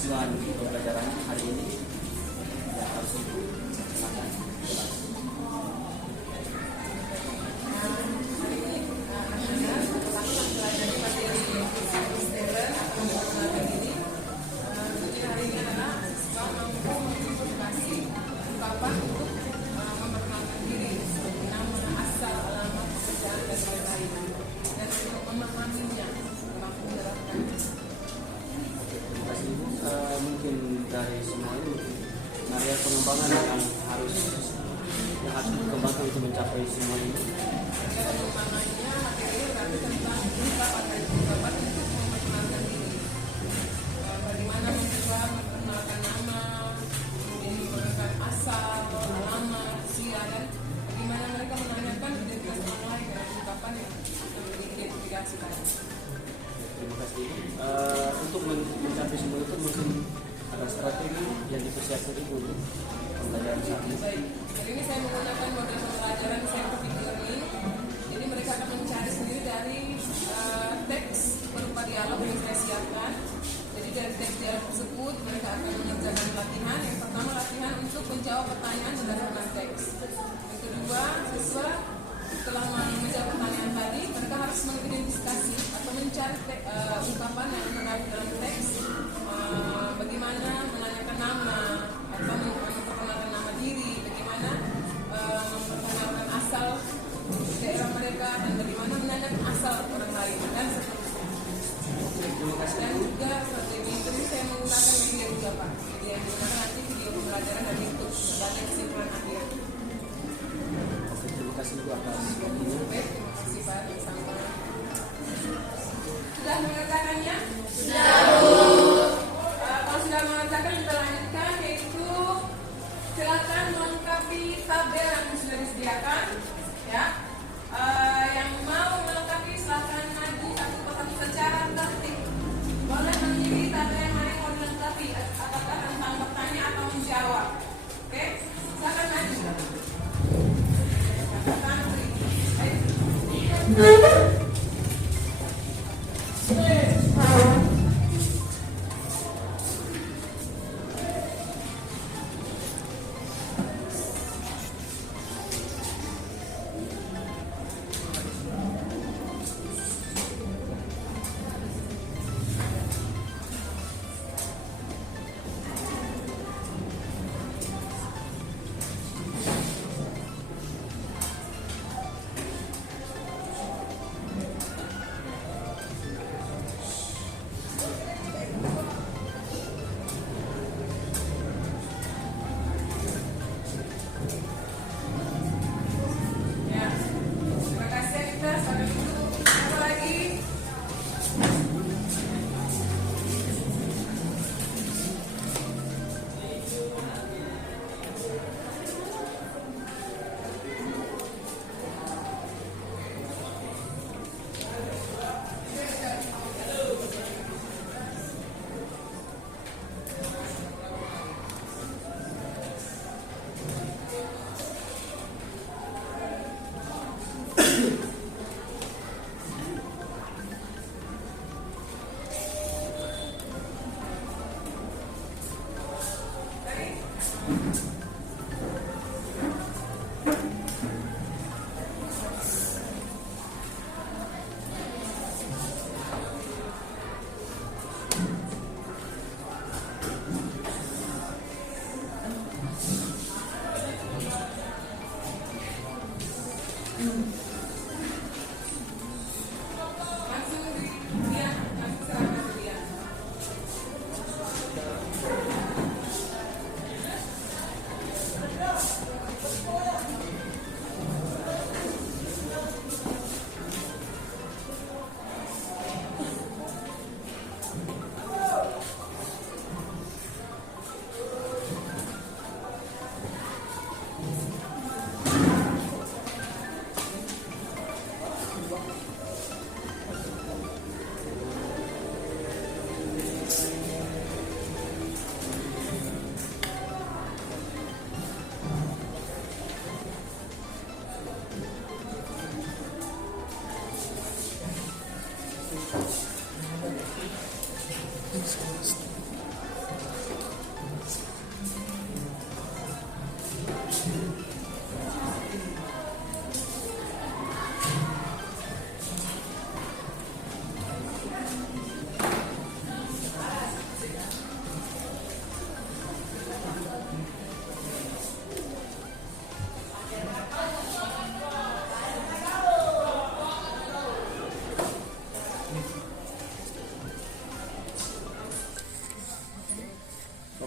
tujuan pembelajaran hari ini yang harus dilaksanakan. Mungkin dari semua ini area pengembangan yang harus dikembangkan untuk mencapai semua ini. Pengembangannya materi berarti tentang ungkapan dan ungkapan untuk memperkenalkan diri. Bagaimana mencoba memperkenalkan nama, memperkenalkan asal, alamat, usia, dan bagaimana mereka menanyakan identitas orang lain dengan ungkapan yang diidentifikasi tadi. Terima kasih. Untuk mencapai semua itu mungkin ada strategi yang dipersiapkan itu untuk pembelajaran saat ini. Baik, hari ini saya menggunakan model pembelajaran scientific learning. Jadi mereka akan mencari sendiri dari teks berupa dialog yang saya siapkan. Jadi dari teks dialog tersebut mereka akan mengerjakan latihan. Yang pertama latihan untuk menjawab pertanyaan berdasarkan teks. Yang kedua, setelah menjawab pertanyaan tadi, mereka harus mengidentifikasi atau mencari ungkapan yang terkait dalam teks. Bagaimana menanyakan nama atau memperkenalkan nama diri, bagaimana memperkenalkan asal daerah mereka, dan bagaimana menanyakan asal orang lain, dan seterusnya. Dan juga strategi ini saya menggunakan media juga Pak. Media yang digunakan nanti video pembelajaran dan YouTube sebagai kesimpulan akhir. Terima kasih Bu atas waktunya. Baik, terima kasih Pak. Sama. Sudah mengerjakannya? Sudah. Kalau sudah mengerjakan kita lanjutkan, yaitu silakan melengkapi tabel yang sudah disediakan. Ya, yang mau melengkapi silakan maju satu persatu secara tertib. Boleh memilih tabel yang mana yang mau dilengkapi, apakah tentang bertanya atau menjawab. Oke, silakan maju.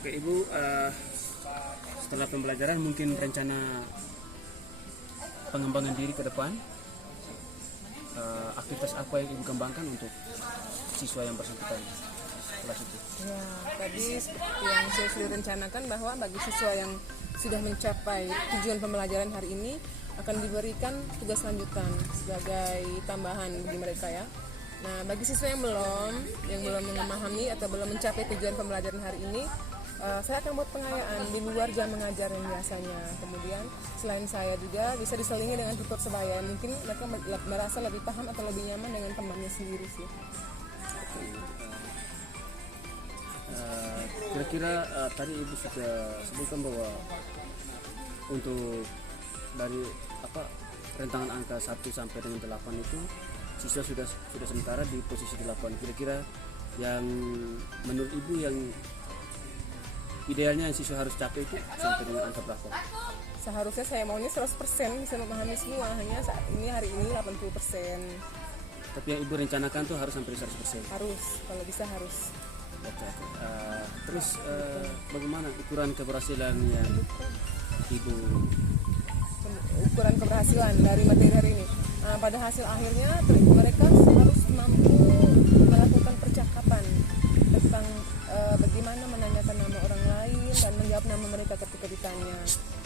Oke Ibu, setelah pembelajaran mungkin rencana pengembangan diri ke depan, aktivitas apa yang Ibu kembangkan untuk siswa yang bersangkutan kelas itu? Ya, tadi seperti yang saya sudah rencanakan bahwa bagi siswa yang sudah mencapai tujuan pembelajaran hari ini akan diberikan tugas lanjutan sebagai tambahan bagi mereka ya. Nah, bagi siswa yang belum memahami atau belum mencapai tujuan pembelajaran hari ini, saya akan buat pengayaan di luar jam mengajar yang biasanya. Kemudian selain saya juga bisa diselingi dengan tutor sebaya. Mungkin mereka merasa lebih paham atau lebih nyaman dengan temannya sendiri sih. Kira-kira tadi Ibu sudah sebutkan bahwa untuk dari rentangan angka 1 sampai dengan 8 itu siswa sudah sementara di posisi 8. Kira-kira yang menurut Ibu yang idealnya yang siswa harus capai itu sampai dengan angka berapa? Seharusnya saya maunya 100% bisa memahami semua, hanya saat ini hari ini 80%. Tapi yang Ibu rencanakan tuh harus sampai 100%. Harus, kalau bisa harus. Oke. Terus bagaimana ukuran keberhasilan yang Ibu? Ukuran keberhasilan dari materi hari ini. Pada hasil akhirnya mereka harus mampu melakukan percakapan tentang bagaimana menanyakan nama orang lain dan menjawab nama mereka ketika ditanya,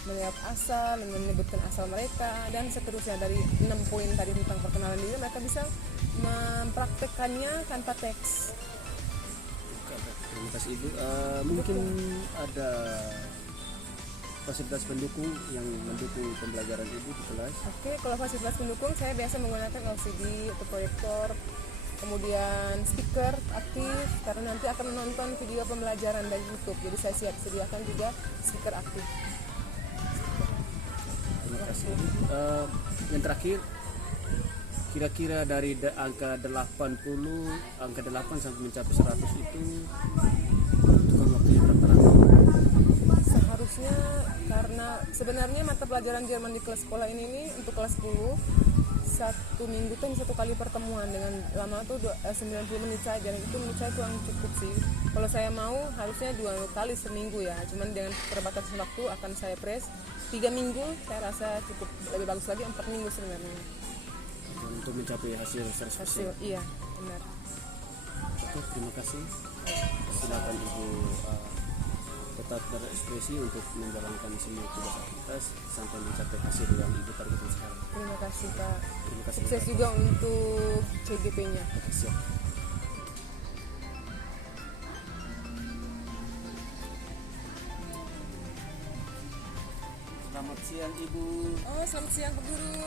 menjawab asal, menyebutkan asal mereka dan seterusnya. Dari 6 poin tadi tentang perkenalan diri, mereka bisa mempraktekkannya tanpa teks. Terima kasih Ibu. Mungkin ada fasilitas pendukung yang mendukung pembelajaran Ibu di kelas? Oke, kalau fasilitas pendukung saya biasa menggunakan LCD atau proyektor, kemudian speaker aktif karena nanti akan menonton video pembelajaran dari YouTube. Jadi saya sediakan juga speaker aktif. Terima kasih. Yang terakhir, kira-kira dari angka 8 sampai mencapai 100 itu butuhkan waktunya berapa lama? Seharusnya, karena sebenarnya mata pelajaran Jerman di kelas sekolah ini untuk kelas 10 1 minggu tuh 1 kali pertemuan, dengan lama tuh 90 menit saja, dan itu menurut saya kurang cukup sih. Kalau saya mau harusnya 2 kali seminggu ya, cuman dengan keterbatasan waktu akan saya press 3 minggu, saya rasa cukup. Lebih bagus lagi 4 minggu sebenarnya untuk mencapai hasil 100%. Iya, benar. Oke, terima kasih. Silakan Ibu tetap berekspresi untuk menjalankan semua tugas aktivitas sampai mencapai hasil yang Ibu targetkan sekarang. Terima kasih Pak. Terima kasih. Sukses juga untuk CGP-nya. Siap. Selamat siang Ibu. Oh, selamat siang Pak Guru.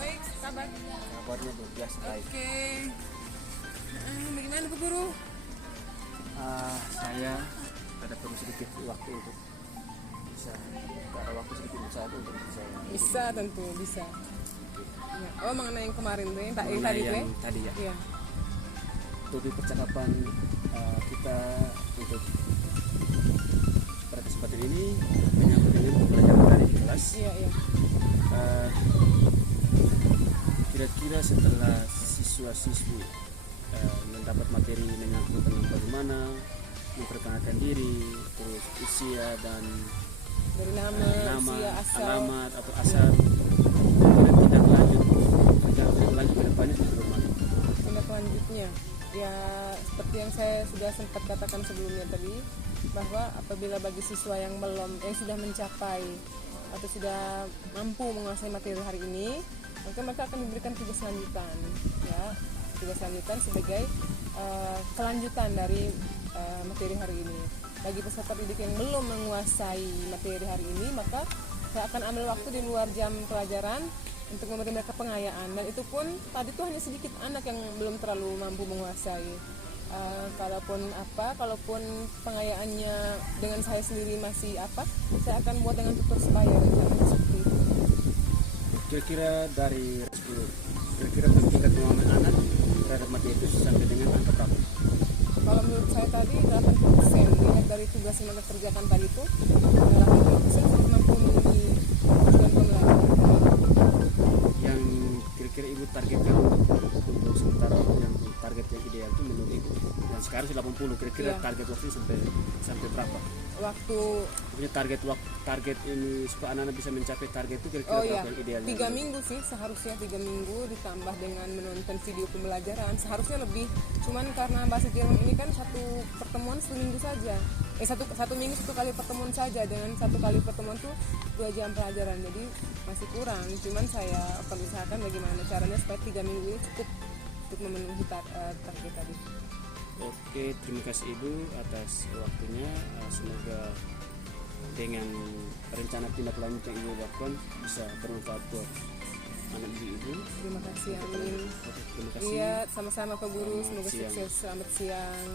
Baik, kabar? Kabarnya luar biasa baik. Oke. Bagaimana Pak Guru? Saya ada perlu sedikit waktu untuk bisa ada waktu sedikit saya untuk bisa. Bisa, tentu bisa. Ya. Oh, mengenai yang kemarin tuh, yang tadi tuh. Tadi ya. Iya. Topik percakapan kita untuk pada kesempatan ini menyangkut dengan pembelajaran dari kelas. Iya, iya. Kira-kira setelah siswa-siswi mendapat materi menyangkut tentang bagaimana memperkenalkan diri, terus usia dan Dari nama, usia, asal. alamat atau asal, kemudian tindak lanjut ke depannya bagaimana? Tindak lanjutnya, ya seperti yang saya sudah sempat katakan sebelumnya tadi, bahwa apabila bagi siswa yang sudah mencapai atau sudah mampu menguasai materi hari ini, maka mereka akan diberikan tugas lanjutan, ya, tugas lanjutan sebagai kelanjutan dari materi hari ini. Bagi peserta didik yang belum menguasai materi hari ini, maka saya akan ambil waktu di luar jam pelajaran untuk memberi mereka pengayaan, dan itu pun tadi tuh hanya sedikit anak yang belum terlalu mampu menguasai. Kalaupun pengayaannya dengan saya sendiri masih saya akan buat dengan tutor sebaya, seperti itu. Kira-kira dari tingkat pemahaman anak terhadap materi itu sampai dengan angka berapa? Kalau menurut saya tadi 80%, dilihat dari tugas yang mereka kerjakan tadi itu 80% sudah mampu memenuhi tujuan pembelajaran. Yang kira-kira Ibu targetkan untuk sementara yang target yang ideal itu menurut Ibu Dan sekarang sudah 80. Kira-kira Iya. target waktu sampai berapa? Waktu Punya target ini supaya anak-anak bisa mencapai target itu kira-kira oh ya, berapa idealnya? 3 minggu sih seharusnya 3 minggu ditambah dengan menonton video pembelajaran seharusnya lebih. Cuman karena bahasa Jerman ini kan satu pertemuan seminggu saja. Satu minggu satu kali pertemuan saja dengan satu kali pertemuan tuh 2 jam pelajaran jadi masih kurang. Cuman saya akan usahakan bagaimana caranya supaya 3 minggu ini cukup untuk memenuhi target tadi. Oke, terima kasih Ibu atas waktunya. Semoga dengan rencana tindak lanjut yang Ibu lakukan bisa bermanfaat buat anak Ibu. Terima kasih, amin. Oke, terima kasih. Iya, sama-sama Pak Guru. Selamat Semoga siang. sukses. Selamat siang.